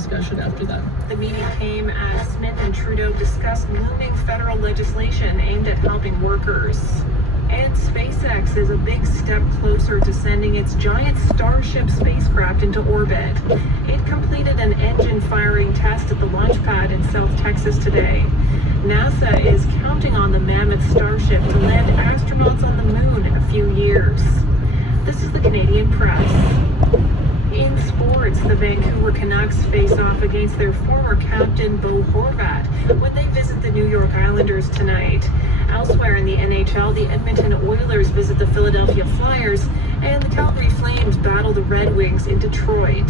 discussion after that. The meeting came as Smith and Trudeau discussed looming federal legislation aimed at helping workers. And SpaceX is a big step closer to sending its giant Starship spacecraft into orbit. It completed an engine firing test at the launch pad in South Texas today. NASA is counting on the mammoth Starship to land astronauts on the moon in a few years. This is the Canadian Press. In sports, the Vancouver Canucks face off against their former captain Bo Horvat when they visit the New York Islanders tonight. Elsewhere in the NHL, the Edmonton Oilers visit the Philadelphia Flyers, and the Calgary Flames battle the Red Wings in Detroit.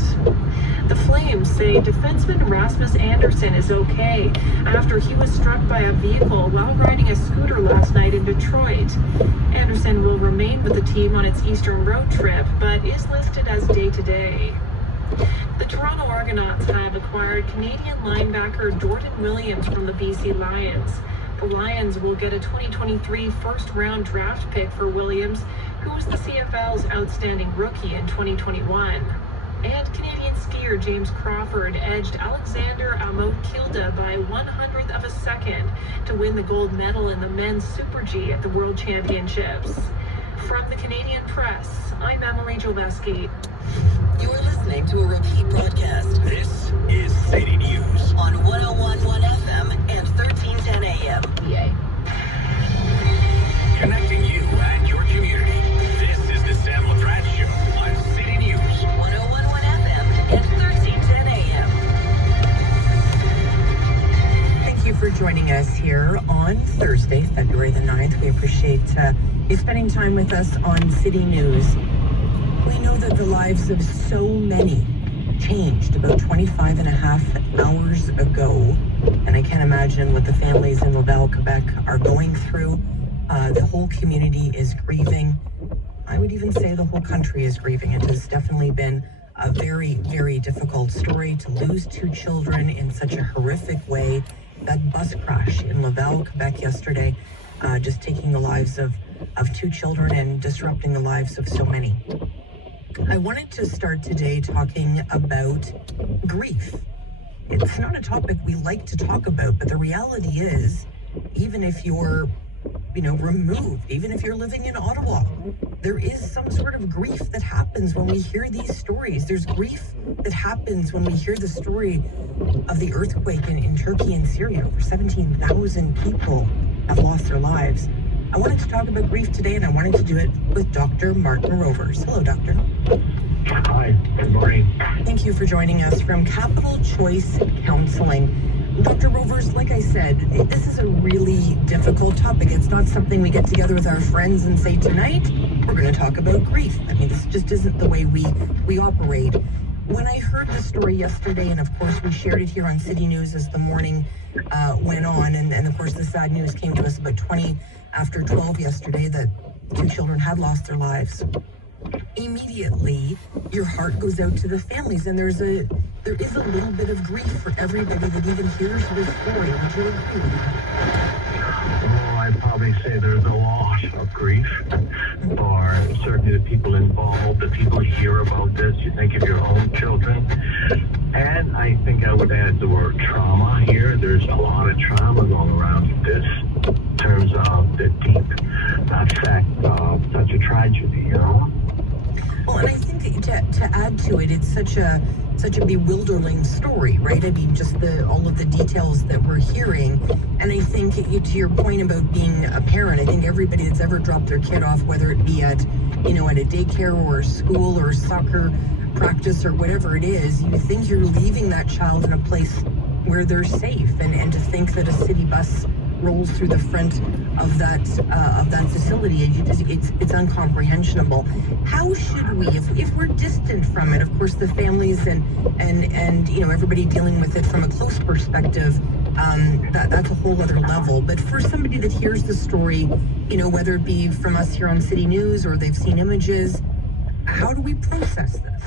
The Flames say defenseman Rasmus Anderson is okay after he was struck by a vehicle while riding a scooter last night in Detroit. Anderson will remain with the team on its Eastern road trip, but is listed as day-to-day. The Toronto Argonauts have acquired Canadian linebacker Jordan Williams from the BC Lions. The Lions will get a 2023 first-round draft pick for Williams, who was the CFL's outstanding rookie in 2021. And Canadian skier James Crawford edged Alexander Amokilda by 1/100th of a second to win the gold medal in the men's Super G at the World Championships. From the Canadian Press, I'm Emily Joveski. You are listening to a repeat broadcast. This is City News on 101.1 FM and 1310 AM. Yay. Connecting you and your community. This is the Sam LaPrat Show on City News 101.1 FM and 1310 AM. Thank you for joining us here on Thursday, February the 9th. We appreciate you spending time with us on City News. We know that the lives of so many changed about 25 and a half hours ago, and I can't imagine what the families in Laval, Quebec are going through. The whole community is grieving. I would even say the whole country is grieving. It has definitely been a very, very difficult story to lose two children in such a horrific way. That bus crash in Laval, Quebec yesterday, just taking the lives of two children and disrupting the lives of so many. I wanted to start today talking about grief. It's not a topic we like to talk about, but the reality is, even if you're, removed, even if you're living in Ottawa, there is some sort of grief that happens when we hear these stories. There's grief that happens when we hear the story of the earthquake in Turkey and Syria. Over 17,000 people have lost their lives. I wanted to talk about grief today, and I wanted to do it with Dr. Martin Rovers. Hello, Doctor. Hi, good morning. Thank you for joining us from Capital Choice Counseling. Dr. Rovers, like I said, this is a really difficult topic. It's not something we get together with our friends and say, tonight, we're going to talk about grief. I mean, this just isn't the way we operate. When I heard the story yesterday, and of course we shared it here on City News as the morning went on, and of course the sad news came to us about 20 after 12 yesterday that two children had lost their lives. Immediately, your heart goes out to the families, and there is a little bit of grief for everybody that even hears this story. Would you agree? Well, I'd probably say there's a lot of grief for certainly the people involved, the people who hear about this. You think of your own children. And I think I would add the word trauma here. There's a lot of trauma going around with this in terms of the deep effect of such a tragedy, Well, and I think to add to it, it's such a bewildering story, right? I mean, just all of the details that we're hearing. And I think to your point about being a parent, I think everybody that's ever dropped their kid off, whether it be at a daycare or school or soccer practice or whatever it is, you think you're leaving that child in a place where they're safe, and to think that a city bus rolls through the front of that facility, it's incomprehensible. How should we, if we're distant from it, of course the families and everybody dealing with it from a close perspective, that's a whole other level. But for somebody that hears the story, whether it be from us here on City News or they've seen images, how do we process this?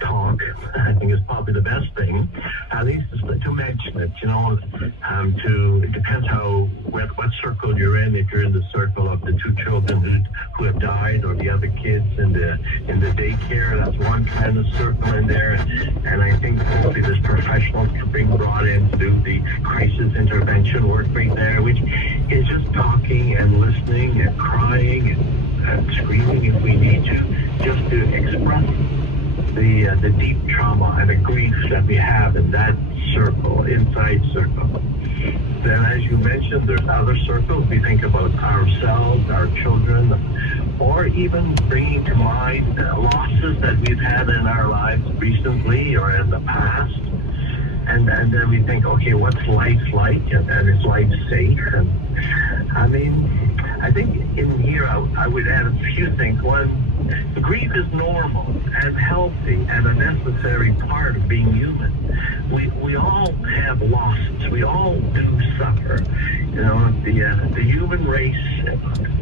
Talk, I think, is probably the best thing, at least is to mention it, it depends what circle you're in. If you're in the circle of the two children who have died, or the other kids in the daycare, that's one kind of circle in there. And I think hopefully there's professionals being brought in to do the crisis intervention work right there, which is just talking and listening and crying and screaming if we need to, just to express the deep trauma and the grief that we have in that inside circle. Then, as you mentioned, there's other circles. We think about ourselves, our children, or even bringing to mind losses that we've had in our lives recently or in the past. And then we think, okay, what's life like? And is life safe? And I mean, I think in here I would add a few things. One, grief is normal and healthy and a necessary part of being human. We all have losses. We all do suffer. The human race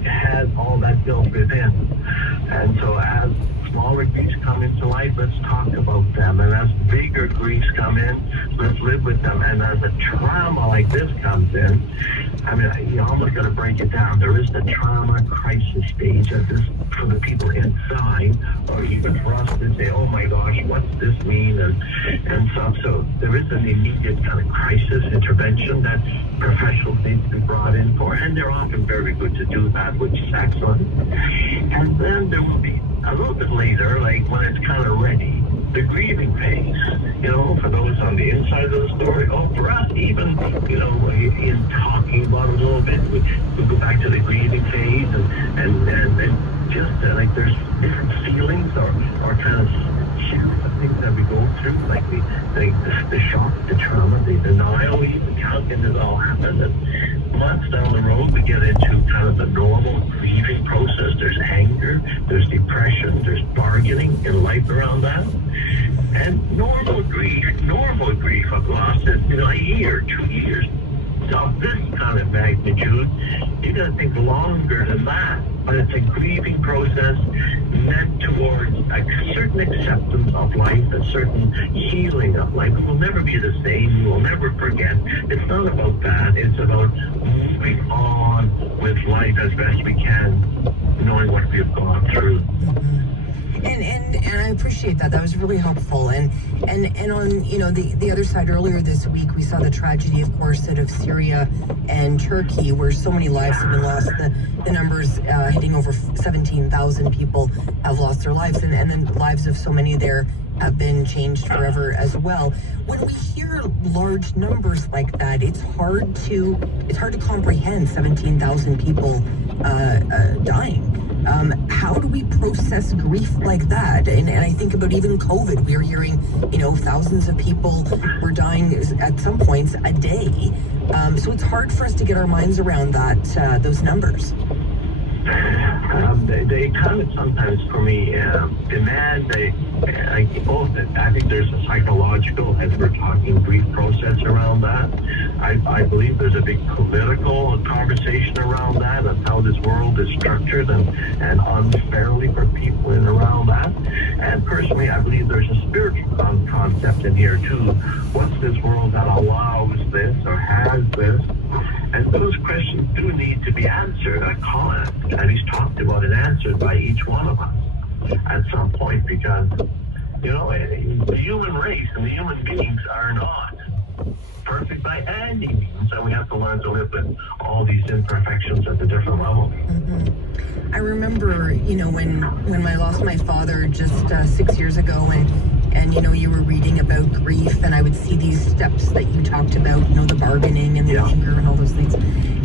has all that built within. And so as smaller griefs come into life, let's talk about them. And as bigger griefs come in, let's live with them. And as a trauma like this comes in, I mean, you almost got to break it down. There is the trauma crisis stage of this for the people inside, or even for us to say, oh my gosh, what's this mean? And stuff. So there is an immediate kind of crisis intervention that professionals need to be brought in for, and they're often very good to do that, which is excellent. And then there will be a little bit later, like when it's kind of ready, the grieving phase, for those on the inside of the story, for us even, in talking about it a little bit, we go back to the grieving phase and just like there's different feelings or kind of series of things that we go through, like the shock, the trauma, the denial, even how can this all happen? And months down the road, we get into kind of the normal grieving process. There's anger, there's depression, there's bargaining in life around that. And normal grief of loss is, a year, 2 years. Of this kind of magnitude, you got to think longer than that. But it's a grieving process meant towards a certain acceptance of life, a certain healing of life. We will never be the same. We will never forget. It's not about that. It's about moving on with life as best we can, knowing what we have gone through. And I appreciate that. That was really helpful. And on the other side, earlier this week we saw the tragedy, of course, out of Syria and Turkey, where so many lives have been lost. The numbers hitting over 17,000 people have lost their lives, and then the lives of so many there have been changed forever as well. When we hear large numbers like that, it's hard to comprehend 17,000 people dying. How do we process grief like that? And I think about even COVID. We were hearing, thousands of people were dying at some points a day. So it's hard for us to get our minds around those numbers. They kind of sometimes, for me, demand I think there's a psychological, as we're talking, grief process around that. I believe there's a big political conversation around that, of how this world is structured and unfairly for people in around that. And personally, I believe there's a spiritual concept in here too. What's this world that allows this or has this? And those questions do need to be answered, at least talked about and answered by each one of us at some point, because, the human race and the human beings are not perfect by any means, and we have to learn to live with all these imperfections at the different levels. I remember, when I lost my father just 6 years ago, and you were reading about grief, and I would see these steps that you talked about, the bargaining and the anger and all those things.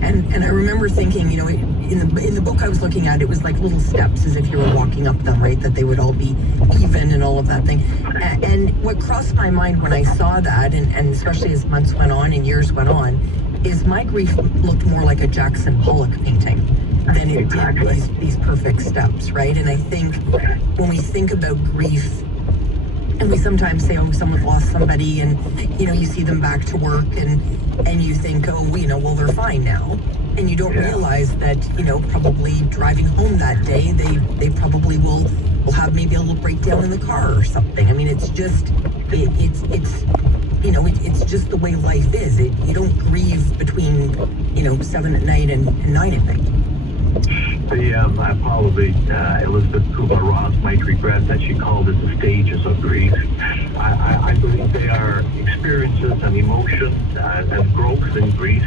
And I remember thinking, in the book I was looking at, it was like little steps, as if you were walking up them, right? That they would all be even and all of that thing. And what crossed my mind when I saw that, and especially as months went on and years went on, is my grief looked more like a Jackson Pollock painting than it did these perfect steps, right? And I think when we think about grief, and we sometimes say, someone lost somebody, and you see them back to work, and you think, well, they're fine now, and you don't realize that probably driving home that day, they probably will have maybe a little breakdown in the car or something. I mean, it's just it's you know, it's just the way life is. You don't grieve between, 7 at night and 9 at night. Probably Elizabeth Kubler-Ross might regret that she called it the stages of grief. I believe they are experiences and emotions and growth in grief,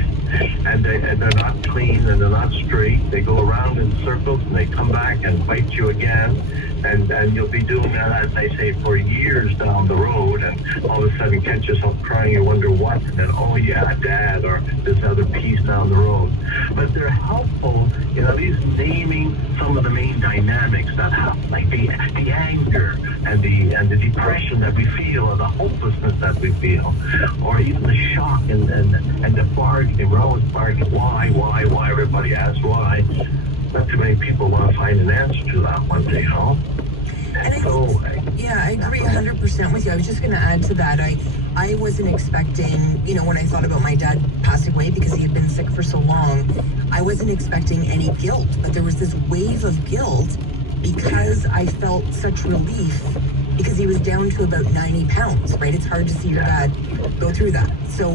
and they're not clean and they're not straight. They go around in circles and they come back and bite you again, and you'll be doing that, as they say, for years down the road, and all of a sudden catch yourself crying and wonder what, and then, oh yeah, Dad, or this other piece down the road. But they're helpful in at least naming some of the main dynamics that happen, like the anger and the depression that we feel, or the hopelessness that we feel, or even the shock and the bargaining. We're always bargaining. Why? Everybody asks why. Not too many people want to find an answer to that one day, And I agree 100% with you. I was just going to add to that. I wasn't expecting, when I thought about my dad passing away because he had been sick for so long, I wasn't expecting any guilt. But there was this wave of guilt because I felt such relief because he was down to about 90 pounds, right? It's hard to see your dad go through that. So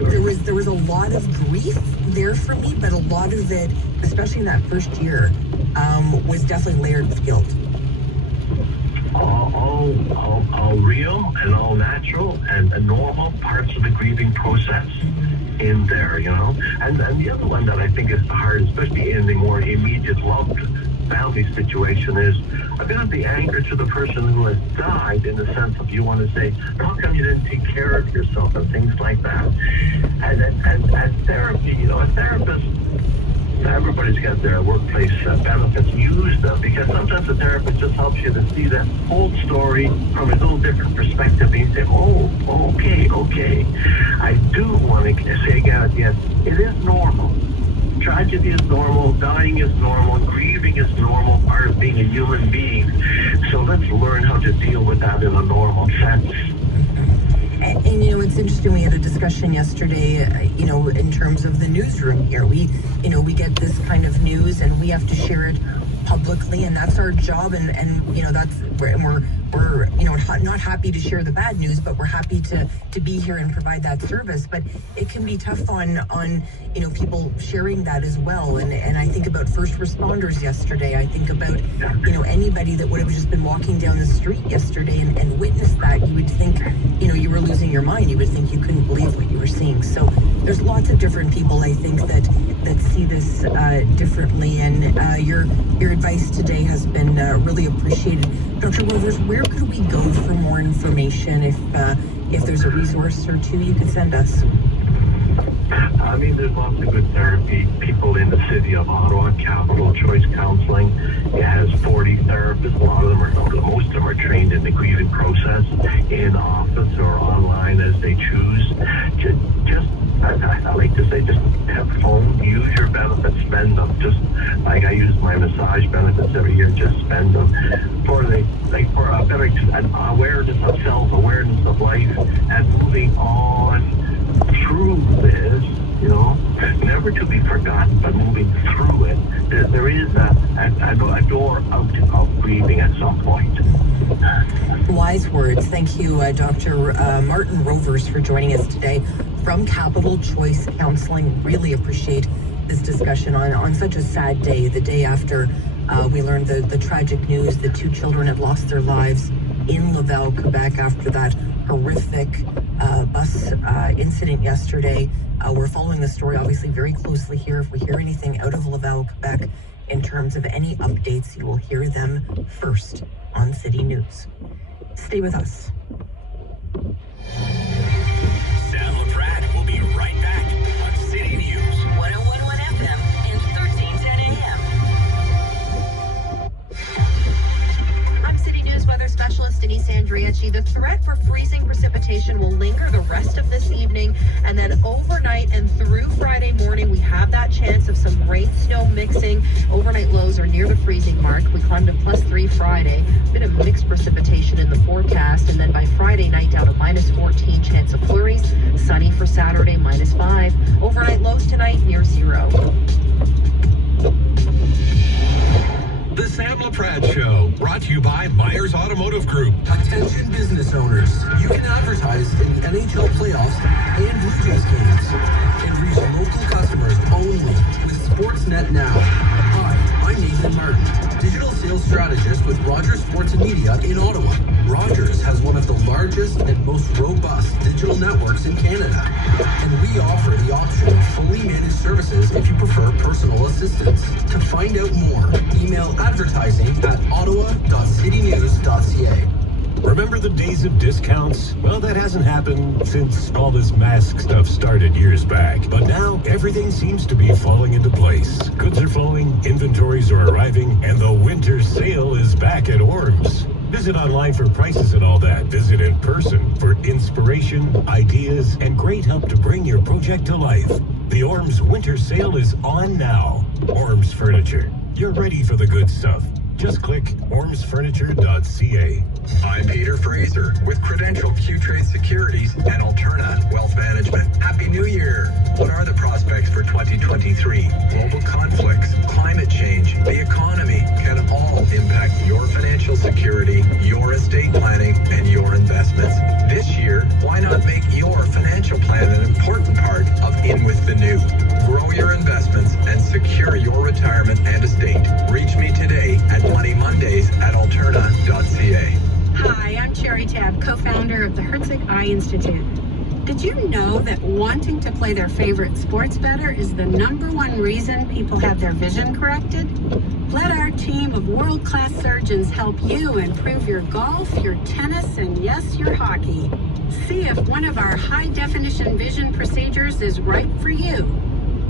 there was a lot of grief there for me, but a lot of it, especially in that first year, was definitely layered with guilt. All real and all natural and normal parts of the grieving process in there, And the other one that I think is hard, especially in the more immediate loved family situation, is a bit of the anger to the person who has died, in the sense of you want to say, how come you didn't take care of yourself and things like that. And therapy, a therapist, everybody's got their workplace benefits. Use them, because sometimes the therapist just helps you to see the whole story from a little different perspective. And you say, okay. I do want to say again at the end, it is normal. Tragedy is normal, dying is normal, grieving is normal, part of being a human being. So let's learn how to deal with that in a normal sense. And it's interesting, we had a discussion yesterday, in terms of the newsroom here. We get this kind of news and we have to share it publicly, and that's our job, and we're not happy to share the bad news, but we're happy to be here and provide that service. But it can be tough on people sharing that as well. And I think about first responders yesterday. I think about anybody that would have just been walking down the street yesterday and witnessed that. You would think you were losing your mind. You would think you couldn't believe what you were seeing. So there's lots of different people, I think, that see this differently. And your advice today has been really appreciated. Dr. Rovers, where could we go for more information if there's a resource or two you could send us? There's lots of good therapy. People in the city of Ottawa, Capital Choice Counseling, it has 40 therapists. Most of them are trained in the grieving process, in office or online as they choose. I like to say, just have fun, use your benefits, spend them. Just like I use my massage benefits every year, just spend them for a better awareness of self, awareness of life, and moving on through this, never to be forgotten, but moving through it. There is a door out of grieving at some point. Wise words. Thank you, Dr. Martin Rovers, for joining us today from Capital Choice Counseling. Really appreciate this discussion on such a sad day, the day after we learned the tragic news that 2 children had lost their lives in Laval, Quebec, after that horrific bus incident yesterday. We're following the story obviously very closely here. If we hear anything out of Laval, Quebec, in terms of any updates, you will hear them first on City News. Stay with us. Sam LaPrat will be right back on City News. 101.1 FM and 1310 AM. I'm City News weather specialist Denise Andriachi. The threat for freezing precipitation will linger the rest of this evening, and then overnight and through Friday morning, we have that chance of some rain-snow mixing. Overnight lows are near the freezing mark. We climbed to +3 Friday. A bit of mixed precipitation in the forecast, and then by Friday night down to -14, chance of flurries. Sunny for Saturday, -5. Overnight lows tonight near 0. The Sam LaPrat Show, brought to you by Myers Automotive Group. Attention business owners, you largest and most robust digital networks in Canada. And we offer the option of fully managed services if you prefer personal assistance. To find out more, email advertising@ottawa.citynews.ca. Remember the days of discounts? Well, that hasn't happened since all this mask stuff started years back. But now, everything seems to be falling into place. Goods are flowing, inventories are arriving, and the winter sale is back at Orms. Visit online for prices and all that. Visit in person for inspiration, ideas, and great help to bring your project to life. The Orms winter sale is on now. Orms Furniture. You're ready for the good stuff. Just click ormsfurniture.ca. I'm Peter Fraser with Credential Q-Trade Securities and Alterna Wealth Management. Happy New Year! What are the prospects for 2023? Global conflicts, climate change, the economy can all impact your financial security, your estate planning, and your investments. This year, why not make your financial plan an important part of In With the New? Grow your investments and secure your retirement and estate. Reach me today at Money Mondays at alterna.ca. Hi, I'm Cherry Tab, co-founder of the Herzig Eye Institute. Did you know that wanting to play their favorite sports better is the #1 reason people have their vision corrected? Let our team of world-class surgeons help you improve your golf, your tennis, and yes, your hockey. See if one of our high-definition vision procedures is right for you.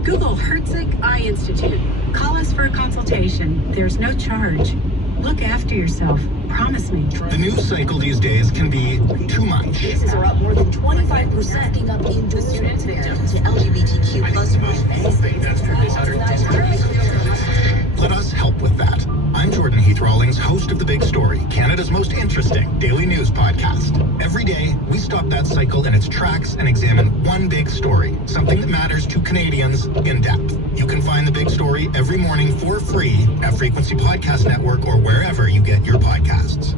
Google Herzig Eye Institute. Call us for a consultation. There's no charge. Look after yourself. Promise me. The news cycle these days can be too much. Cases are up more than 25%. Up indoors to LGBTQ plus. Let us help with that. I'm Jordan Heath Rawlings, host of The Big Story, Canada's most interesting daily news podcast. Every day, we stop that cycle in its tracks and examine one big story, something that matters to Canadians in depth. You can find The Big Story every morning for free at Frequency Podcast Network or wherever you get your podcasts.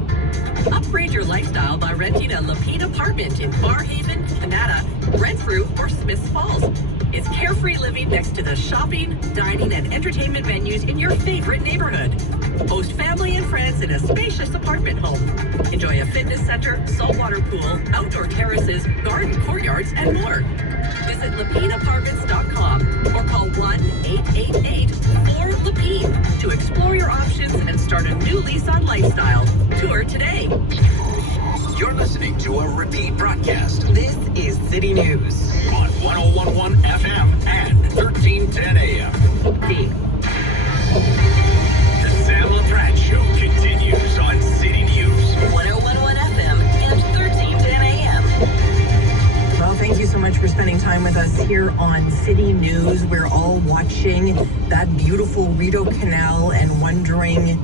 Upgrade your lifestyle by renting a Lapine apartment in Barhaven, Canada, Renfrew, or Smiths Falls. It's carefree living next to the shopping, dining, and entertainment venues in your favorite neighborhood. Host family and friends in a spacious apartment home. Enjoy a fitness center, saltwater pool, outdoor terraces, garden courtyards, and more. Visit lapineapartments.com or call 1-888-4-LAPINE to explore your options and start a new lease on lifestyle. Tour today. You're listening to a repeat broadcast This is City News. on 1011 FM and 1310 AM. The Sam LaPrat Show continues on City News. 1011 FM and 1310 AM. Well, thank you so much for spending time with us here on City News. We're all watching that beautiful Rideau Canal and wondering,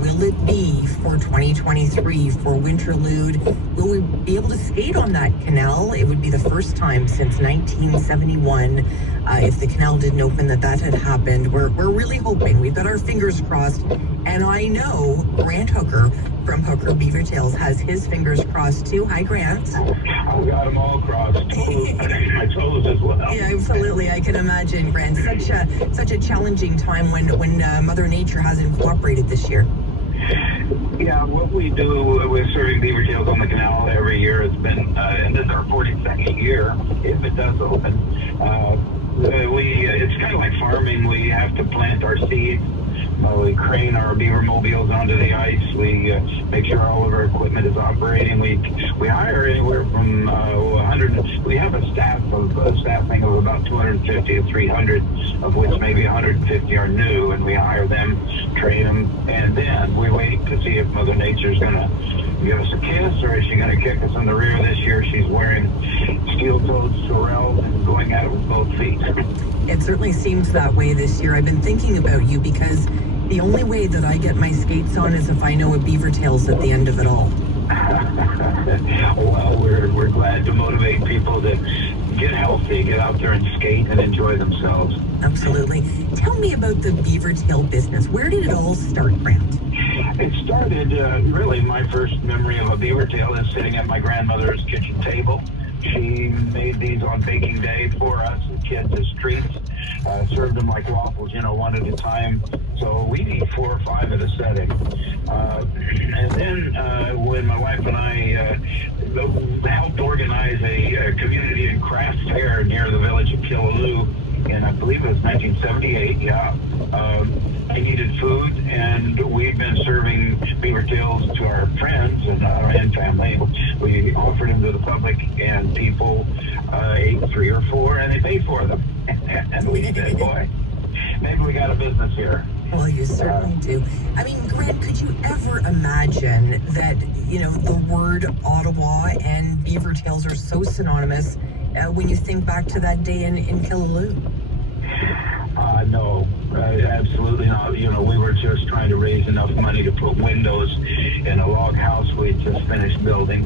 will it be for 2023 for Winterlude? Will we be able to skate on that canal? It would be the first time since 1971, if the canal didn't open, that had happened. We're really hoping. We've got our fingers crossed. And I know Grant Hooker from Hooker Beaver Tails has his fingers crossed too. Hi, Grant. I've got them all crossed. My toes as well. Yeah, absolutely. I can imagine, Grant. Such a challenging time when Mother Nature hasn't cooperated this year. Yeah, what we do with serving beaver tails on the canal every year has been, and this is our 42nd year, if it does open. It's kind of like farming. We have to plant our seeds. We crane our beaver mobiles onto the ice. We make sure all of our equipment is operating. We hire anywhere from 100. We have a staffing of about 250 to 300, of which maybe 150 are new, and we hire them, train them, and then we wait to see if Mother Nature's going to give us a kiss, or is she going to kick us in the rear this year? She's wearing steel-toed sorrels and going at it with both feet. It certainly seems that way this year. I've been thinking about you because the only way that I get my skates on is if I know a beaver tail's at the end of it all. Well, we're glad to motivate people to get healthy, get out there and skate and enjoy themselves. Absolutely. Tell me about the beaver tail business. Where did it all start, Grant? It started, really, my first memory of a beaver tail is sitting at my grandmother's kitchen table. She made these on baking day for us, the kids, as treats. Served them like waffles, one at a time. So we eat 4 or 5 at a setting. And then when my wife and I helped organize a community and craft fair near the village of Killaloo, and I believe it was 1978, I needed food, and we've been serving beaver tails to our friends and family. We offered them to the public, and people ate 3 or 4, and they paid for them. And we said, boy, maybe we got a business here. Well, you certainly do. I mean, Grant, could you ever imagine that, the word Ottawa and beaver tails are so synonymous when you think back to that day in Killaloo? No, absolutely not. We were just trying to raise enough money to put windows in a log house we just finished building,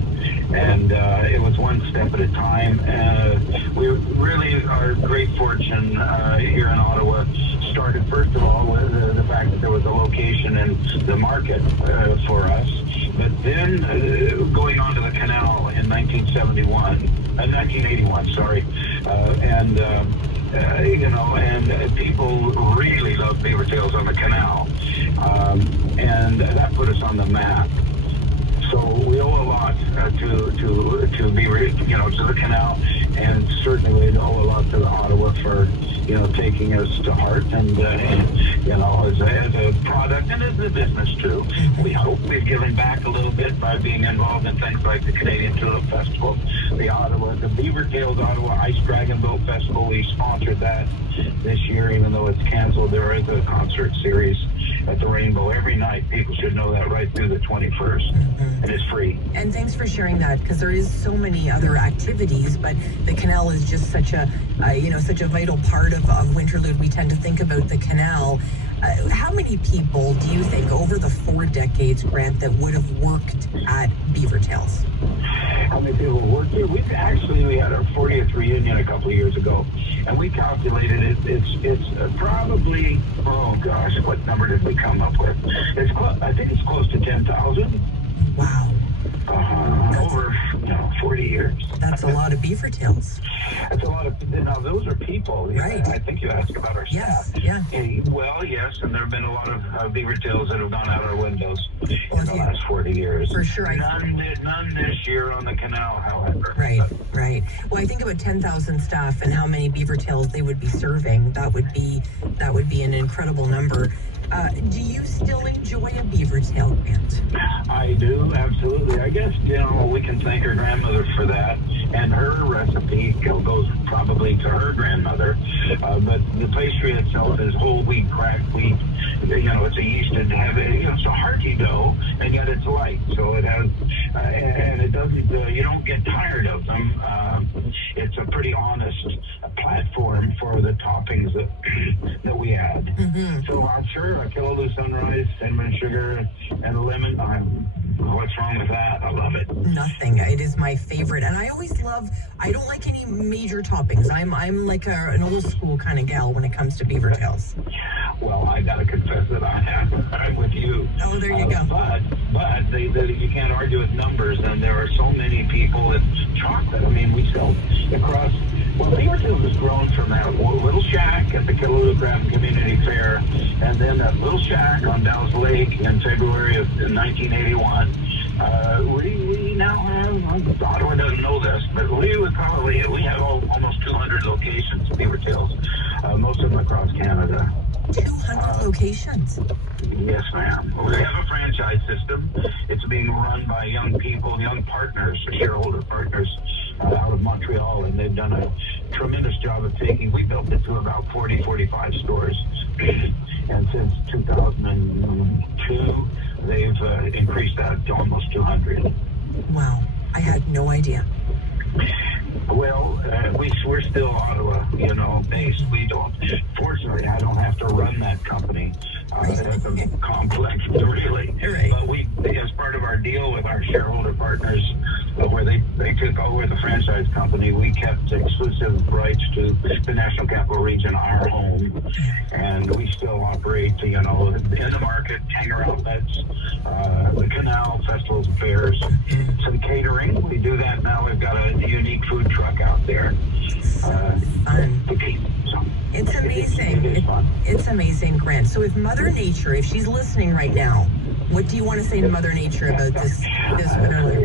and it was one step at a time. We really are great fortune here in Ottawa started, first of all, with the fact that there was a location in the market for us, but then going onto the canal in 1981, sorry, and people really love beaver tails on the canal, and that put us on the map. So we owe a lot to beaver, to the canal, and certainly we owe a lot to Ottawa for taking us to heart, and as a product and as a business too. We hope we've given back a little bit by being involved in things like the Canadian Tulip Festival, the Beaver Tails Ottawa Ice Dragon Boat Festival. We sponsored that this year, even though it's canceled. There is a concert series at the Rainbow every night. People should know that, right through the 21st. And it's free. And thanks for sharing that, because there is so many other activities, but the canal is just such a vital part of Winterlude. We tend to think about the canal. How many people do you think over the 4 decades, Grant, that would have worked at Beaver Tails? How many people worked here? We had our 40th reunion a couple of years ago, and we calculated it. It's probably, oh gosh, what number did we come up with? I think it's close to 10,000. Wow. Over 40 years. That's a lot of beaver tails. That's a lot of. Now those are people, right? I think you asked about our staff. Yeah. Well, yes, and there have been a lot of beaver tails that have gone out our windows in the last 40 years. For sure. None this year on the canal, however. Right. Well, I think about 10,000 staff and how many beaver tails they would be serving. That would be an incredible number. Do you still enjoy a beaver tail, Grant? I do, absolutely. I guess, we can thank her grandmother for that. And her recipe goes probably to her grandmother. But the pastry itself is whole wheat, cracked wheat. It's a yeasted, it's a hearty dough, and yet it's light. So it has, and it doesn't, you don't get tired of them. It's a pretty honest platform for the toppings that we had. Mm-hmm. So I'm sure a Killaloo Sunrise, cinnamon sugar, and a lemon. What's wrong with that? I love it. Nothing. It is my favorite, and I always I don't like any major toppings. I'm like an old school kind of gal when it comes to beaver tails. Well, I gotta confess that I'm with you. Oh, there you go. But you can't argue with numbers, and there are so many people with chocolate. I mean, we sell across. Well, beaver tails has grown from that little shack at the Killaloo Craft Community Fair, and then that little shack on Dow's Lake in February of 1981. We now have, Ottawa doesn't know this, but we have almost 200 locations of beaver tails, most of them across Canada. 200 locations? Yes, ma'am. We have a franchise system. It's being run by young people, young partners, shareholder partners out of Montreal, and they've done a tremendous job of we built it to about 40, 45 stores. And since 2002, they've increased that to almost 200. Wow. I had no idea. Well, we're still Ottawa, based. Fortunately, I don't have to run that company. It's a complex, really. Right. But as part of our deal with our shareholder partners, where they took over the franchise company, we kept exclusive rights to the National Capital Region, our home, and we still operate, in the market, hangar outlets, the canal, festivals, and fairs, some catering. We do that now. We've got a unique food truck St. Grant. So if Mother Nature, if she's listening right now, what do you want to say to Mother Nature about this particular